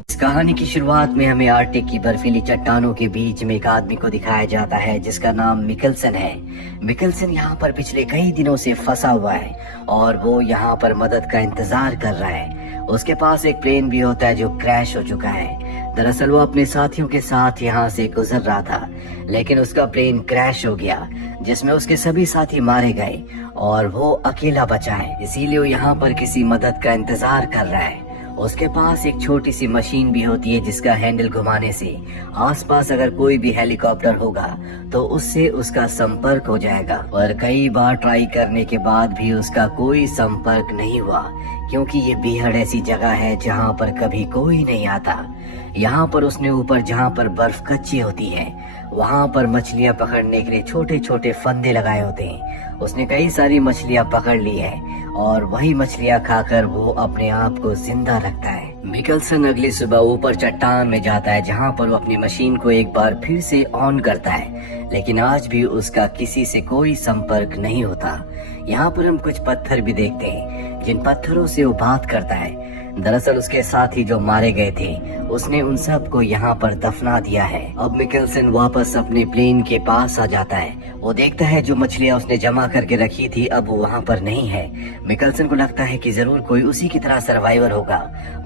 इस कहानी की शुरुआत में हमें आर्कटिक की बर्फीली चट्टानों के बीच में एक आदमी को दिखाया जाता है जिसका नाम मिकेल्सन है। मिकेल्सन यहाँ पर पिछले कई दिनों से फंसा हुआ है और वो यहाँ पर मदद का इंतजार कर रहा है। उसके पास एक प्लेन भी होता है जो क्रैश हो चुका है। दरअसल वो अपने साथियों के साथ यहाँ से गुजर रहा था, लेकिन उसका प्लेन क्रैश हो गया जिसमें उसके सभी साथी मारे गए और वो अकेला बचा है। इसीलिए वो यहाँ पर किसी मदद का इंतजार कर रहा है। उसके पास एक छोटी सी मशीन भी होती है जिसका हैंडल घुमाने से आसपास अगर कोई भी हेलीकॉप्टर होगा तो उससे उसका संपर्क हो जाएगा। पर कई बार ट्राई करने के बाद भी उसका कोई संपर्क नहीं हुआ, क्योंकि ये बेहद ऐसी जगह है जहाँ पर कभी कोई नहीं आता। यहाँ पर उसने ऊपर जहाँ पर बर्फ कच्ची होती है वहाँ पर मछलियाँ पकड़ने के लिए छोटे छोटे फंदे लगाए होते हैं। उसने कई सारी मछलियाँ पकड़ ली है और वही मछलियाँ खाकर वो अपने आप को जिंदा रखता है। मिकेल्सन अगली सुबह ऊपर चट्टान में जाता है जहाँ पर वो अपनी मशीन को एक बार फिर से ऑन करता है, लेकिन आज भी उसका किसी से कोई संपर्क नहीं होता। यहाँ पर हम कुछ पत्थर भी देखते हैं जिन पत्थरों से वो बात करता है। दरअसल उसके साथी जो मारे गए थे उसने उन सब को यहाँ पर दफना दिया है। अब मिकेल्सन वापस अपने प्लेन के पास आ जाता है। वो देखता है जो मछलियाँ उसने जमा करके रखी थी अब वो वहाँ पर नहीं है। मिकेल्सन को लगता है कि जरूर कोई उसी की तरह सर्वाइवर होगा,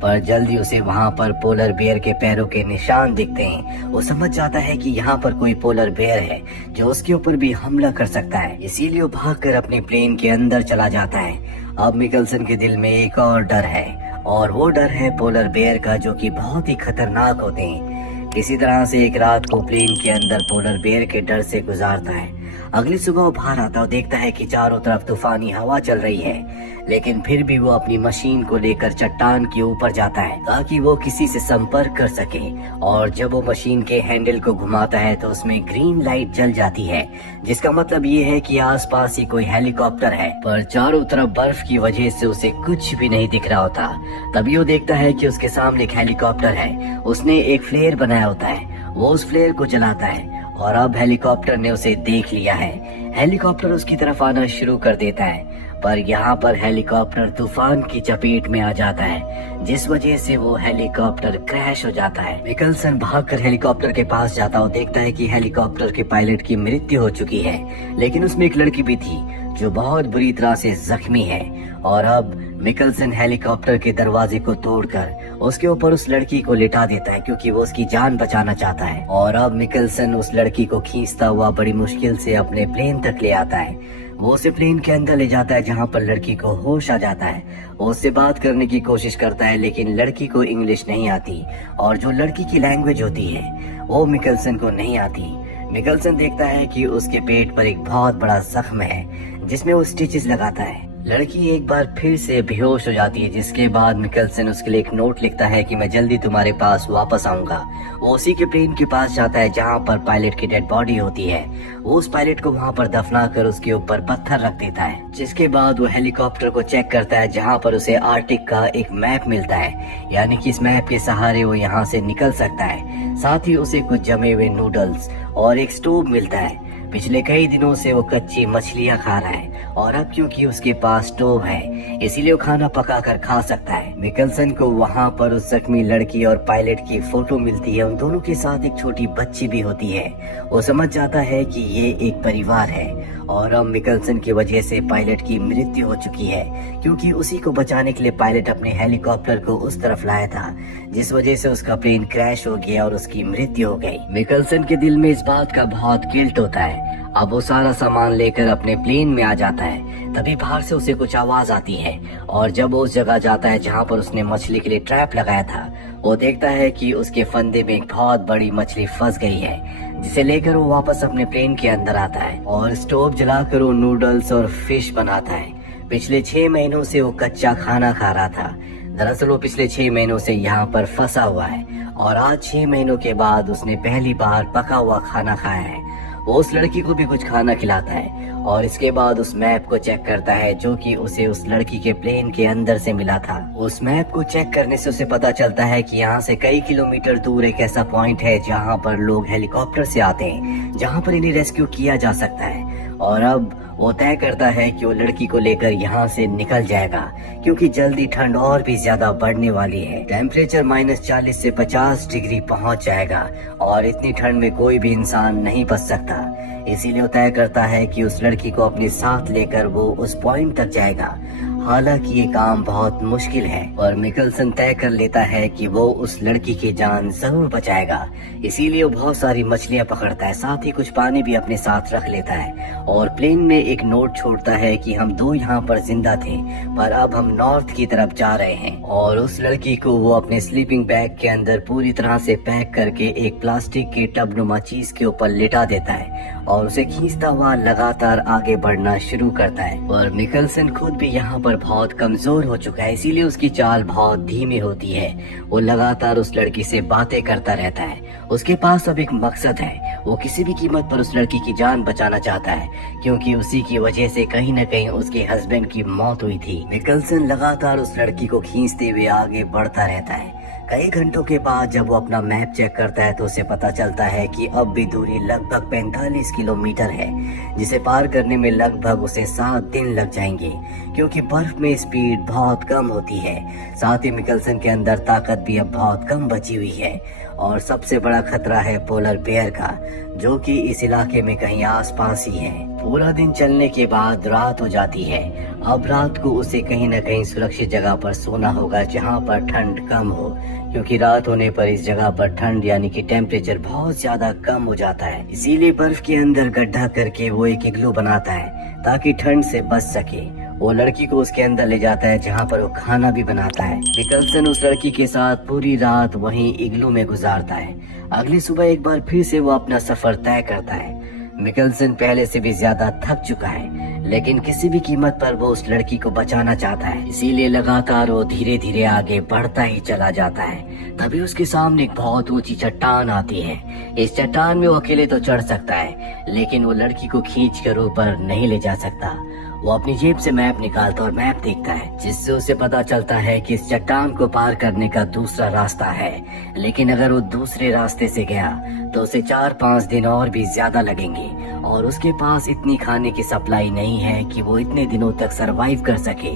पर जल्दी उसे वहाँ पर पोलर बेयर के पैरों के निशान दिखते हैं। वो समझ जाता है कि यहाँ पर कोई पोलर बेयर है जो उसके ऊपर भी हमला कर सकता है, इसीलिए वो भागकर अपने प्लेन के अंदर चला जाता है। अब मिकेल्सन के दिल में एक और डर है और वो डर है पोलर बेयर का, जो कि बहुत ही खतरनाक होते हैं। किसी तरह से एक रात को प्लेन के अंदर पोलर बेयर के डर से गुजारता है। अगली सुबह वो बाहर आता और देखता है कि चारों तरफ तूफानी हवा चल रही है, लेकिन फिर भी वो अपनी मशीन को लेकर चट्टान के ऊपर जाता है ताकि वो किसी से संपर्क कर सके। और जब वो मशीन के हैंडल को घुमाता है तो उसमें ग्रीन लाइट जल जाती है, जिसका मतलब ये है कि आसपास ही कोई हेलीकॉप्टर है। पर चारों तरफ बर्फ की वजह से उसे कुछ भी नहीं दिख रहा होता। तभी वो देखता है कि उसके सामने एक हेलीकॉप्टर है। उसने एक फ्लेयर बनाया होता है, वो उस फ्लेयर को जलाता है और अब हेलीकॉप्टर ने उसे देख लिया है। हेलीकॉप्टर उसकी तरफ आना शुरू कर देता है, पर यहाँ पर हेलीकॉप्टर तूफान की चपेट में आ जाता है, जिस वजह से वो हेलीकॉप्टर क्रैश हो जाता है। मिकेल्सन भागकर हेलीकॉप्टर के पास जाता और देखता है कि हेलीकॉप्टर के पायलट की मृत्यु हो चुकी है, लेकिन उसमें एक लड़की भी थी जो बहुत बुरी तरह से जख्मी है। और अब मिकेल्सन हेलीकॉप्टर के दरवाजे को तोड़कर उसके ऊपर उस लड़की को लिटा देता है, क्योंकि वो उसकी जान बचाना चाहता है। और अब मिकेल्सन उस लड़की को खींचता हुआ बड़ी मुश्किल से अपने प्लेन तक ले आता है। वो उसे प्लेन के अंदर ले जाता है जहाँ पर लड़की को होश आ जाता है। वो उससे बात करने की कोशिश करता है, लेकिन लड़की को इंग्लिश नहीं आती और जो लड़की की लैंग्वेज होती है वो मिकेल्सन को नहीं आती। मिकेल्सन देखता है कि उसके पेट पर एक बहुत बड़ा जख्म है जिसमें वो स्टिचेस लगाता है। लड़की एक बार फिर से बेहोश हो जाती है, जिसके बाद मिकेल्सन उसके लिए एक नोट लिखता है कि मैं जल्दी तुम्हारे पास वापस आऊंगा। वो उसी के प्लेन के पास जाता है जहाँ पर पायलट की डेड बॉडी होती है। वो उस पायलट को वहाँ पर दफना कर उसके ऊपर पत्थर रख देता है, जिसके बाद वो हेलीकॉप्टर को चेक करता है जहाँ पर उसे आर्कटिक का एक मैप मिलता है, यानी कि इस मैप के सहारे वो यहाँ से निकल सकता है। साथ ही उसे कुछ जमे हुए नूडल्स और एक स्टोव मिलता है। पिछले कई दिनों से वो कच्ची मछलियाँ खा रहा है और अब क्योंकि उसके पास स्टोव है इसीलिए वो खाना पका कर खा सकता है। मिकेल्सन को वहाँ पर उस जख्मी लड़की और पायलट की फोटो मिलती है। उन दोनों के साथ एक छोटी बच्ची भी होती है। वो समझ जाता है कि ये एक परिवार है और अब मिकेल्सन की वजह से पायलट की मृत्यु हो चुकी है, क्योंकि उसी को बचाने के लिए पायलट अपने हेलीकॉप्टर को उस तरफ लाया था, जिस वजह से उसका प्लेन क्रैश हो गया और उसकी मृत्यु हो गई। मिकेल्सन के दिल में इस बात का बहुत गिल्ट होता है। अब वो सारा सामान लेकर अपने प्लेन में आ जाता है। तभी बाहर से उसे कुछ आवाज आती है और जब वो उस जगह जाता है जहाँ पर उसने मछली के लिए ट्रैप लगाया था, वो देखता है कि उसके फंदे में एक बहुत बड़ी मछली फंस गई है, जिसे लेकर वो वापस अपने प्लेन के अंदर आता है और स्टोव जलाकर वो नूडल्स और फिश बनाता है। पिछले 6 महीनों से वो कच्चा खाना खा रहा था। दरअसल वो पिछले 6 महीनों से यहाँ पर फंसा हुआ है और आज 6 महीनों के बाद उसने पहली बार पका हुआ खाना खाया है। वो उस लड़की को भी कुछ खाना खिलाता है और इसके बाद उस मैप को चेक करता है जो कि उसे उस लड़की के प्लेन के अंदर से मिला था। उस मैप को चेक करने से उसे पता चलता है कि यहाँ से कई किलोमीटर दूर एक ऐसा पॉइंट है जहाँ पर लोग हेलीकॉप्टर से आते हैं, जहाँ पर इन्हें रेस्क्यू किया जा सकता है। और अब वो तय करता है कि वो लड़की को लेकर यहाँ से निकल जाएगा, क्योंकि जल्दी ठंड और भी ज्यादा बढ़ने वाली है। टेम्परेचर -40 से 50 डिग्री पहुंच जाएगा और इतनी ठंड में कोई भी इंसान नहीं बच सकता। इसीलिए वो तय करता है कि उस लड़की को अपने साथ लेकर वो उस पॉइंट तक जाएगा। हालांकि ये काम बहुत मुश्किल है, और मिकलसन तय कर लेता है कि वो उस लड़की की जान जरूर बचाएगा। इसीलिए वो बहुत सारी मछलियां पकड़ता है, साथ ही कुछ पानी भी अपने साथ रख लेता है और प्लेन में एक नोट छोड़ता है कि हम दो यहाँ पर जिंदा थे, पर अब हम नॉर्थ की तरफ जा रहे हैं। और उस लड़की को वो अपने स्लीपिंग बैग के अंदर पूरी तरह से पैक करके एक प्लास्टिक के टब नुमा चीज के ऊपर लेटा देता है और उसे खींचता हुआ लगातार आगे बढ़ना शुरू करता है। और मिकलसन खुद भी यहाँ पर बहुत कमजोर हो चुका है, इसीलिए उसकी चाल बहुत धीमी होती है। वो लगातार उस लड़की से बातें करता रहता है। उसके पास अब एक मकसद है, वो किसी भी कीमत पर उस लड़की की जान बचाना चाहता है, क्योंकि उसी की वजह से कहीं न कहीं उसके हस्बैंड की मौत हुई थी। मिकलसन लगातार उस लड़की को खींचते हुए आगे बढ़ता रहता है। कई घंटों के बाद जब वो अपना मैप चेक करता है तो उसे पता चलता है कि अब भी दूरी लगभग 45 किलोमीटर है, जिसे पार करने में लगभग उसे 7 दिन लग जाएंगे, क्योंकि बर्फ में स्पीड बहुत कम होती है। साथ ही मिकलसन के अंदर ताकत भी अब बहुत कम बची हुई है, और सबसे बड़ा खतरा है पोलर बेयर का, जो कि इस इलाके में कहीं आसपास ही है। पूरा दिन चलने के बाद रात हो जाती है। अब रात को उसे कहीं न कहीं सुरक्षित जगह पर सोना होगा, जहां पर ठंड कम हो, क्योंकि रात होने पर इस जगह पर ठंड यानी कि टेम्परेचर बहुत ज्यादा कम हो जाता है। इसीलिए बर्फ के अंदर गड्ढा करके वो एक इग्लू बनाता है ताकि ठंड से बच सके। वो लड़की को उसके अंदर ले जाता है, जहाँ पर वो खाना भी बनाता है। मिकलसन उस लड़की के साथ पूरी रात वहीं इग्लू में गुजारता है। अगली सुबह एक बार फिर से वो अपना सफर तय करता है। मिकलसन पहले से भी ज्यादा थक चुका है, लेकिन किसी भी कीमत पर वो उस लड़की को बचाना चाहता है। इसीलिए लगातार वो धीरे धीरे आगे बढ़ता ही चला जाता है। तभी उसके सामने एक बहुत ऊंची चट्टान आती है। इस चट्टान में वो अकेले तो चढ़ सकता है, लेकिन वो लड़की को खींच कर ऊपर नहीं ले जा सकता। वो अपनी जेब से मैप निकालता और मैप देखता है, जिससे उसे पता चलता है कि इस चट्टान को पार करने का दूसरा रास्ता है। लेकिन अगर वो दूसरे रास्ते से गया तो उसे 4-5 दिन और भी ज्यादा लगेंगे, और उसके पास इतनी खाने की सप्लाई नहीं है कि वो इतने दिनों तक सरवाइव कर सके।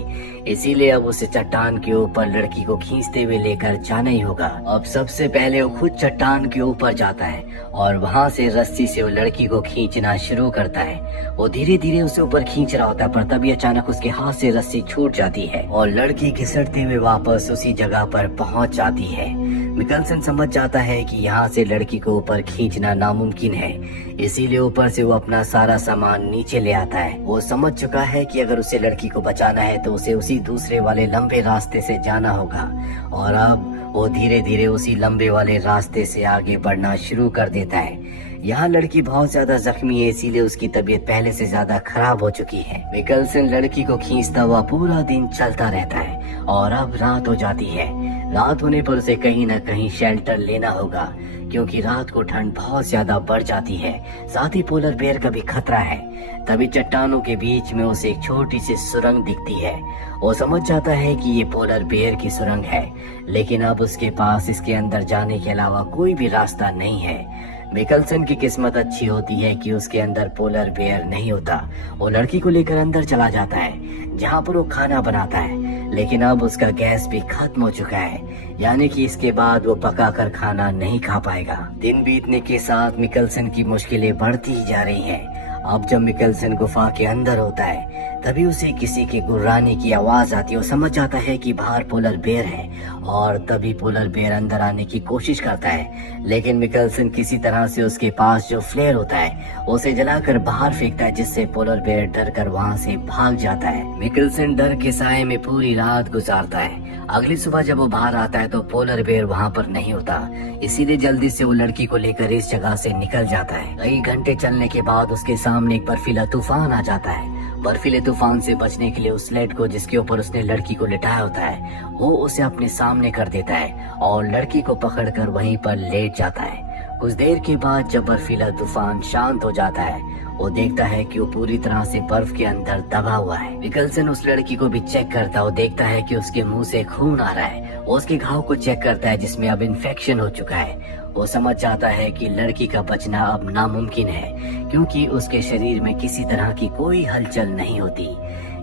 इसीलिए अब उसे चट्टान के ऊपर लड़की को खींचते हुए लेकर जाना ही होगा। अब सबसे पहले वो खुद चट्टान के ऊपर जाता है और वहाँ से रस्सी से वो लड़की को खींचना शुरू करता है। वो धीरे धीरे उसे ऊपर खींच रहा होता है, पर तभी अचानक उसके हाथ से रस्सी छूट जाती है और लड़की घिसटते हुए वापस उसी जगह पर पहुंच जाती है। मिकलसन समझ जाता है कि यहाँ से लड़की को ऊपर खींचना नामुमकिन है, इसीलिए ऊपर से वो अपना सारा सामान नीचे ले आता है। वो समझ चुका है कि अगर उसे लड़की को बचाना है तो उसे उसी दूसरे वाले लंबे रास्ते से जाना होगा, और अब वो धीरे धीरे उसी लंबे वाले रास्ते से आगे बढ़ना शुरू कर देता है। यहाँ लड़की बहुत ज्यादा जख्मी है, इसीलिए उसकी तबीयत पहले से ज्यादा खराब हो चुकी है। मिकलसन लड़की को खींचता हुआ पूरा दिन चलता रहता है, और अब रात हो जाती है। रात होने पर उसे कहीं न कहीं शेल्टर लेना होगा, क्योंकि रात को ठंड बहुत ज्यादा बढ़ जाती है। साथ ही पोलर बेयर का भी खतरा है। तभी चट्टानों के बीच में उसे एक छोटी सी सुरंग दिखती है। वो समझ जाता है कि ये पोलर बेयर की सुरंग है, लेकिन अब उसके पास इसके अंदर जाने के अलावा कोई भी रास्ता नहीं है। मिकलसन की किस्मत अच्छी होती है कि उसके अंदर पोलर बेयर नहीं होता। वो लड़की को लेकर अंदर चला जाता है, जहाँ पर वो खाना बनाता है, लेकिन अब उसका गैस भी खत्म हो चुका है, यानी कि इसके बाद वो पका कर खाना नहीं खा पाएगा। दिन बीतने के साथ मिकलसन की मुश्किलें बढ़ती ही जा रही हैं। अब जब मिकलसन गुफा के अंदर होता है, तभी उसे किसी के गुर्राने की आवाज आती है। वो समझ जाता है कि बाहर पोलर बेयर है, और तभी पोलर बेयर अंदर आने की कोशिश करता है, लेकिन मिकलसन किसी तरह से उसके पास जो फ्लेयर होता है उसे जलाकर बाहर फेंकता है, जिससे पोलर बेयर डर कर वहाँ से भाग जाता है। मिकलसन डर के साए में पूरी रात गुजारता है। अगली सुबह जब वो बाहर आता है तो पोलर बेयर वहाँ पर नहीं होता, इसीलिए जल्दी से वो लड़की को लेकर इस जगह से निकल जाता है। कई घंटे चलने के बाद उसके सामने एक बर्फीला तूफान आ जाता है। बर्फीले तूफान से बचने के लिए उस स्लेड को जिसके ऊपर उसने लड़की को लिटाया होता है, वो उसे अपने सामने कर देता है और लड़की को पकड़कर वहीं पर लेट जाता है। कुछ देर के बाद जब बर्फीला तूफान शांत हो जाता है, वो देखता है कि वो पूरी तरह से बर्फ के अंदर दबा हुआ है। मिकल्सन उस लड़की को भी चेक करता है। वो देखता है कि उसके मुंह से खून आ रहा है। वो उसके घाव को चेक करता है जिसमें अब इन्फेक्शन हो चुका है। वो समझ जाता है कि लड़की का बचना अब नामुमकिन है, क्योंकि उसके शरीर में किसी तरह की कोई हलचल नहीं होती।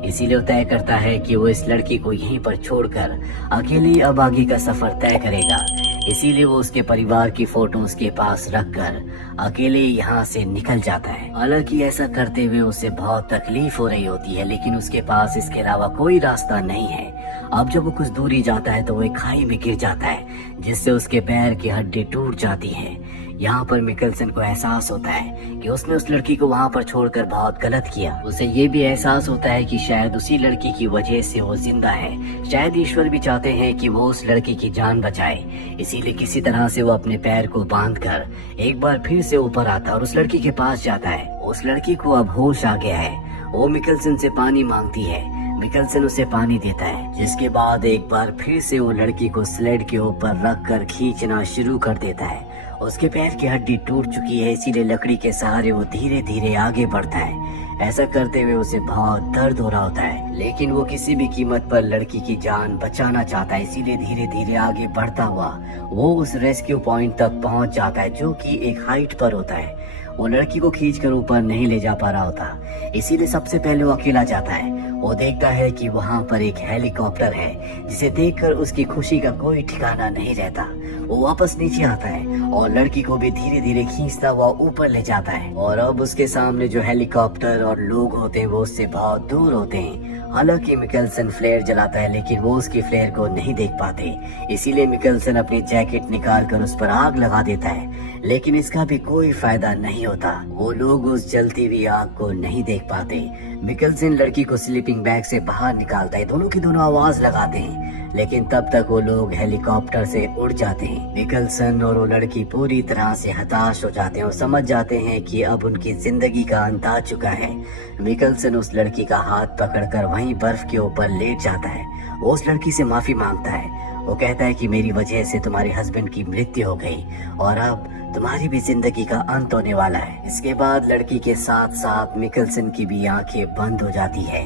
इसीलिए वो तय करता है कि वो इस लड़की को यहीं पर छोड़कर अकेले अब आगे का सफर तय करेगा। इसीलिए वो उसके परिवार की फोटो उसके पास रखकर अकेले यहाँ से निकल जाता है। हालांकि ऐसा करते हुए उसे बहुत तकलीफ हो रही होती है, लेकिन उसके पास इसके अलावा कोई रास्ता नहीं है। अब जब वो कुछ दूरी जाता है तो वो एक खाई में गिर जाता है, जिससे उसके पैर की हड्डी टूट जाती है। यहाँ पर मिकल्सन को एहसास होता है कि उसने उस लड़की को वहाँ पर छोड़कर बहुत गलत किया। उसे ये भी एहसास होता है कि शायद उसी लड़की की वजह से वो जिंदा है। शायद ईश्वर भी चाहते हैं कि वो उस लड़की की जान बचाए। इसीलिए किसी तरह से वो अपने पैर को बांधकर एक बार फिर से ऊपर आता है और उस लड़की के पास जाता है। उस लड़की को अब होश आ गया है। वो मिकल्सन से पानी मांगती है। मिकल्सन उसे पानी देता है, जिसके बाद एक बार फिर से वो लड़की को स्लेड के ऊपर रखकर खींचना शुरू कर देता है। उसके पैर की हड्डी टूट चुकी है, इसीलिए लकड़ी के सहारे वो धीरे धीरे आगे बढ़ता है। ऐसा करते हुए उसे बहुत दर्द हो रहा होता है, लेकिन वो किसी भी कीमत पर लड़की की जान बचाना चाहता है। इसीलिए धीरे धीरे आगे बढ़ता हुआ वो उस रेस्क्यू पॉइंट तक पहुंच जाता है, जो कि एक हाइट पर होता है। वो लड़की को खींचकर ऊपर नहीं ले जा पा रहा होता, इसीलिए सबसे पहले वो अकेला जाता है। वो देखता है कि वहाँ पर एक हेलीकॉप्टर है, जिसे देखकर उसकी खुशी का कोई ठिकाना नहीं रहता। वो वापस नीचे आता है और लड़की को भी धीरे धीरे खींचता हुआ ऊपर ले जाता है। और अब उसके सामने जो हेलीकॉप्टर और लोग होते हैं वो उससे बहुत दूर होते हैं। हालांकि मिकल्सन फ्लेयर जलाता है, लेकिन वो उसकी फ्लेयर को नहीं देख पाते। इसीलिए मिकल्सन अपनी जैकेट निकाल कर उस पर आग लगा देता है, लेकिन इसका भी कोई फायदा नहीं होता। वो लोग उस जलती हुई आग को नहीं देख पाते। मिकल्सन लड़की को स्लीपिंग बैग से बाहर निकालता है। दोनों की दोनों आवाज लगाते हैं, लेकिन तब तक वो लोग हेलीकॉप्टर से उड़ जाते हैं। मिकल्सन और वो लड़की पूरी तरह से हताश हो जाते हैं और समझ जाते हैं कि अब उनकी जिंदगी का अंत आ चुका है। मिकल्सन उस लड़की का हाथ पकड़कर वहीं बर्फ के ऊपर लेट जाता है। वो उस लड़की से माफी मांगता है। वो कहता है कि मेरी वजह से तुम्हारे हस्बैंड की मृत्यु हो गई और अब तुम्हारी भी जिंदगी का अंत होने वाला है। इसके बाद लड़की के साथ साथ मिकल्सन की भी आंखें बंद हो जाती है।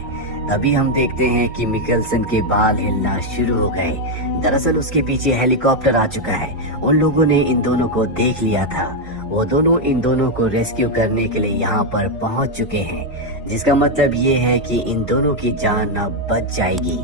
तभी हम देखते हैं कि मिकल्सन के बाल हिलना शुरू हो गए। दरअसल उसके पीछे हेलीकॉप्टर आ चुका है। उन लोगों ने इन दोनों को देख लिया था। वो दोनों इन दोनों को रेस्क्यू करने के लिए यहाँ पर पहुँच चुके हैं, जिसका मतलब ये है कि इन दोनों की जान अब बच जाएगी।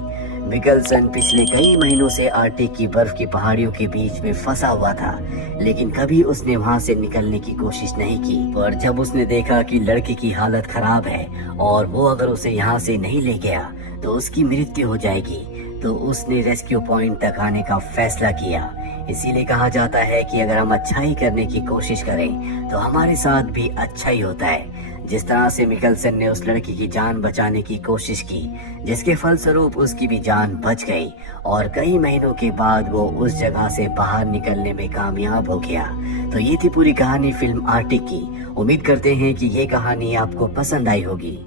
मिकल्सन पिछले कई महीनों से आर्कटिक की बर्फ की पहाड़ियों के बीच में फंसा हुआ था, लेकिन कभी उसने वहां से निकलने की कोशिश नहीं की। पर जब उसने देखा कि लड़की की हालत खराब है और वो अगर उसे यहाँ से नहीं ले गया तो उसकी मृत्यु हो जाएगी, तो उसने रेस्क्यू पॉइंट तक आने का फैसला किया। इसीलिए कहा जाता है कि अगर हम अच्छाई करने की कोशिश करें तो हमारे साथ भी अच्छा ही होता है। जिस तरह से मिकल्सन ने उस लड़की की जान बचाने की कोशिश की, जिसके फलस्वरूप उसकी भी जान बच गई और कई महीनों के बाद वो उस जगह से बाहर निकलने में कामयाब हो गया। तो ये थी पूरी कहानी फिल्म आर्कटिक की। उम्मीद करते हैं कि ये कहानी आपको पसंद आई होगी।